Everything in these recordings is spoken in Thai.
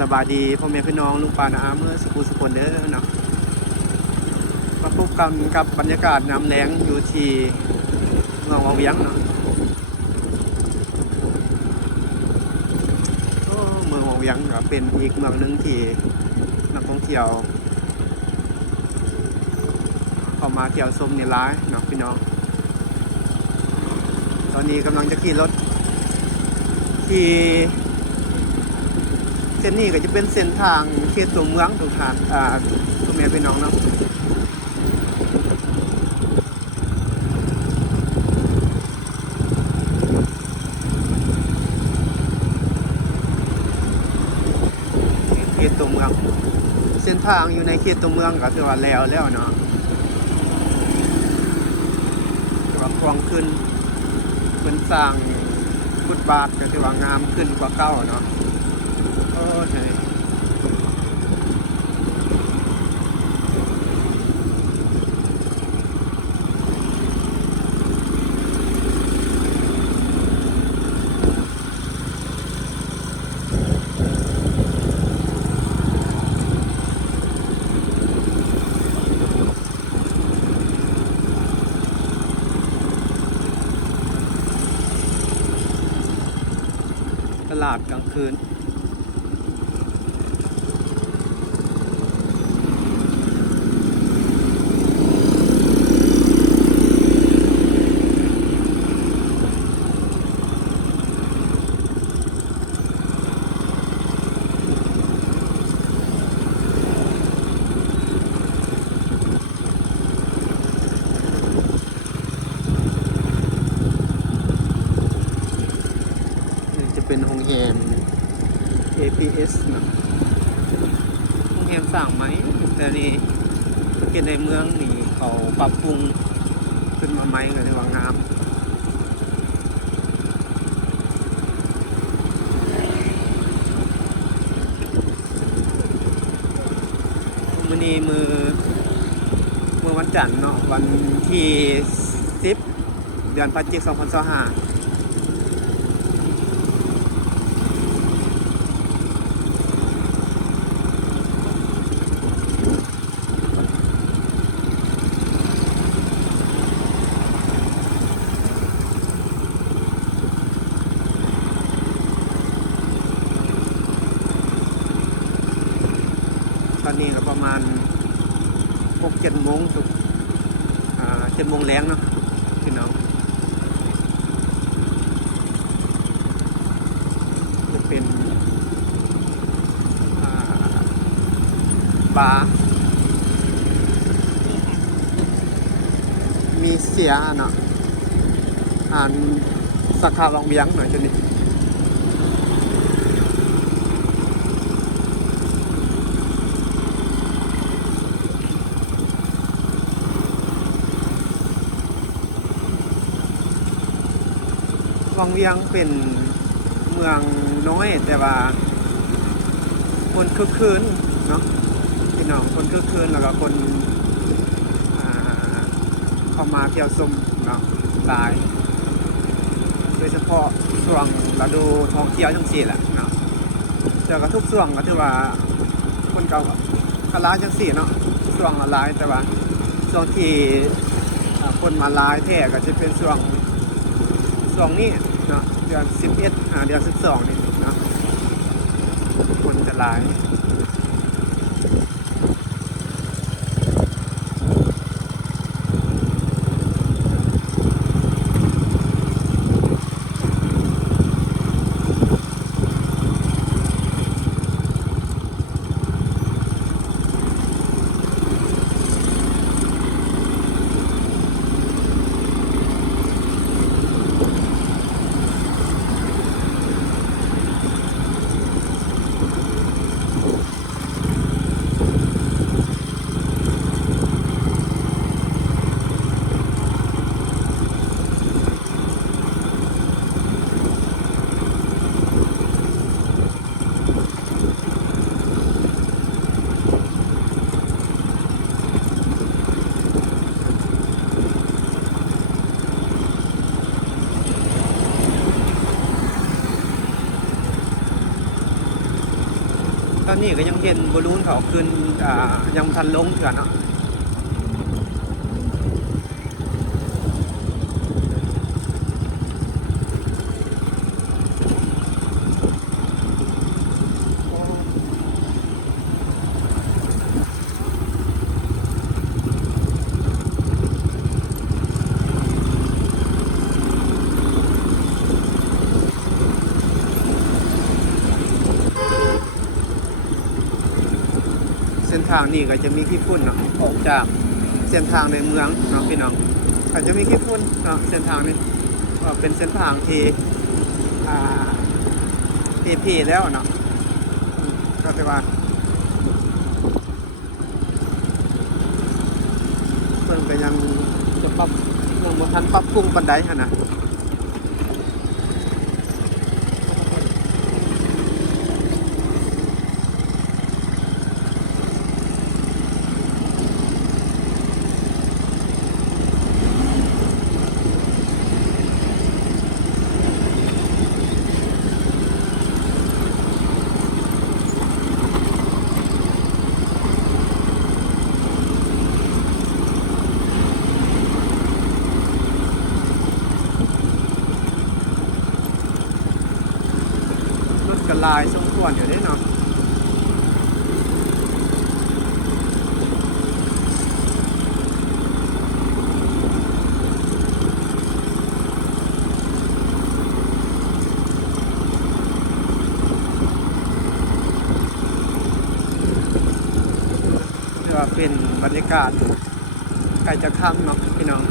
สบายดีพ่อแม่พี่น้องลุงป้าน้าอาเมื่อสุขเด้อเนาะมาพบกันกับบรรยากาศน้ำแรงอยู่ที่เมืองวังเวียงเนาะเมืองวังเวียงก็เป็นอีกเมืองหนึ่งที่นักท่องเที่ยวเข้ามาเที่ยวชมในร้านเนาะพี่น้องตอนนี้กำลังจะขี่รถที่เส้นนี้ก็จะเป็นเส้นทางเขตตัวเมืองทุกท่านพ่อแม่พี่น้องเนาะเขตตัวเมืองเส้นทางอยู่ในเขตตัวเมืองก็ถือว่าแล้วเนาะถือว่ากว้างขึ้นเป็นสร้างฟุตบาทก็ถือว่างามขึ้นกว่าเก่าเนาะใช่ตลาดกลางคืนเป็นโรงแรม APS เนาะโรงแรมสร้างไหมแต่นี่เขตในเมืองนี่เขาปรับปรุงขึ้นมาไหมก็ถือว่างามมื้อนี้มือวันจันทร์เนาะวันที่10เดือนพฤศจิกายน2025ตอนนี้ก็ประมาณ 6-7 โมงสุก7 โมงแรงเนาะพี่น้องจะเป็นบาร์มีเสียเนาะสาขาวังเวียงหน่อยจะนี่วังเวียงเป็นเมืองน้อยแต่ว่าคนคึกคืนเนาะพี่น้องคนคึกคืนแล้วก็คนเข้ามาเที่ยวชมเนาะหลายโดยเฉพาะช่วงฤดูท่องเที่ยวจังซี่แหละเนาะแต่ก็ทุกช่วงก็ถือว่าคนเก่าก็หลายจังซี่เนาะช่วงละหลายแต่ว่าช่วงที่คนมาหลายแท้ก็จะเป็นช่วงนี้เนาะเดือน11เดือน12นี่เนาะคนจะหลาย ตอนนี้ก็ยังเห็นบอลลูนเขาขึ้นยังทันลงเถื่อนเนาะเส้นทางนี้ก็จะมีขี้ฝุ่นเนาะออกจากเส้นทางในเมืองเนาะพี่น้องอาจจะมีขี้ฝุ่นเนาะเส้นทางนี้เป็นเส้นทางที่พีแล้วเนาะก็แต่ว่าเพิ่นก็ยังจะปรับยังบ่ทันปรับปรุงปานใดหั่นน่ะรถก็หลายสมควรอยู่เด้เนาะเรียกว่าเป็นบรรยากาศใกล้จะค่ำเนาะพี่น้อง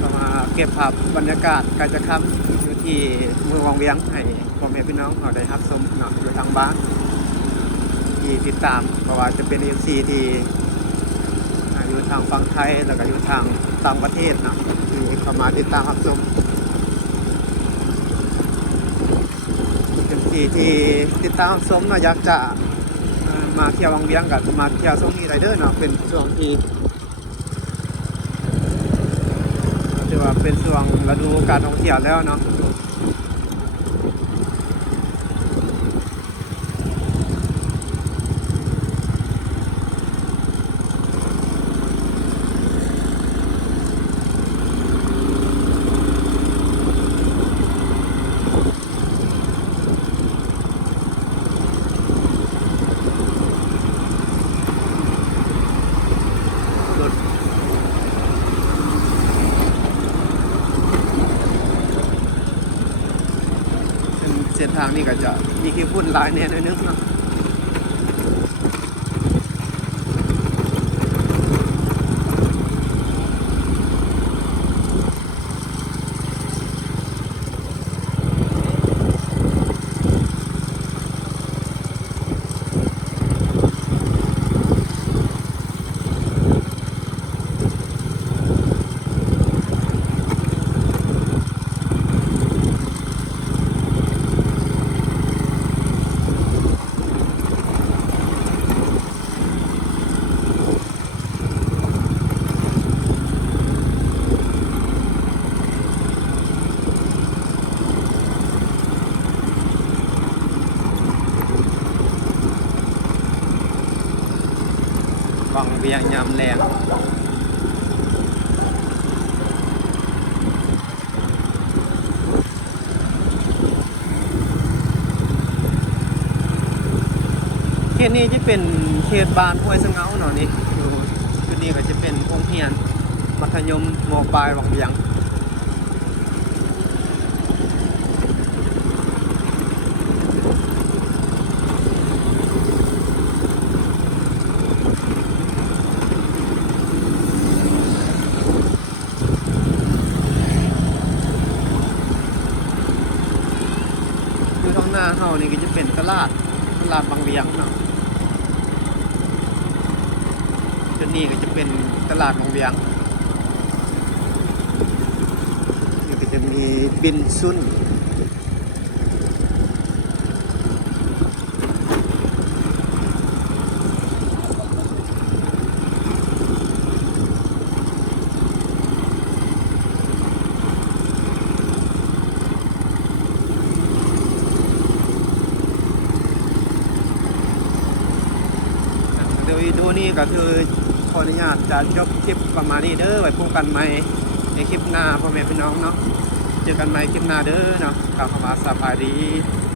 ก็มาเก็บภาพบรรยากาศใกล้จะค่ำอยู่ที่เมืองวังเวียงให้พ่อแม่พี่น้องเขาได้รับชมเนาะอยู่ทางบ้านที่ติดตามเพราะว่าจะเป็น FC ที่อยู่ทางฝั่งไทยแล้วก็อยู่ทางต่างประเทศเนาะที่เข้ามาติดตามรับชม เป็นที่ติดตามชมเนาะอยากจะมาเที่ยววังเวียงกับมาเที่ยวช่วงนี้ไรเดอร์เนาะเป็นช่วงที่ถือว่าเป็นช่วงฤดูการท่องเที่ยวแล้วเนาะรถเส้นทางนี่ก็จะมีขี้ฝุ่นหลายแน่นอนนึงเนาะวังเวียงยามแรงเขตนี้จะเป็นเขตบ้านห้วยสะเงาเนาะนี่อยู่จุดนี้ก็จะเป็นโรงเรียนมัธยมม.ปลายวังเวียงคือท้องหน้าเฮานี่ก็จะเป็นตลาดบางเวียงเนาะจุดนี้ก็จะเป็นตลาดบางเวียงนี่ก็จะมีบินซุน อ โดยดูนี่ก็คือขออนุญาตจะจบคลิปประมาณนี้เด้อไว้พบกันใหม่ในคลิปหน้าพ่อแม่พี่น้องเนาะเจอกันใหม่คลิปหน้าเด้อเนาะกลับมาสบายดี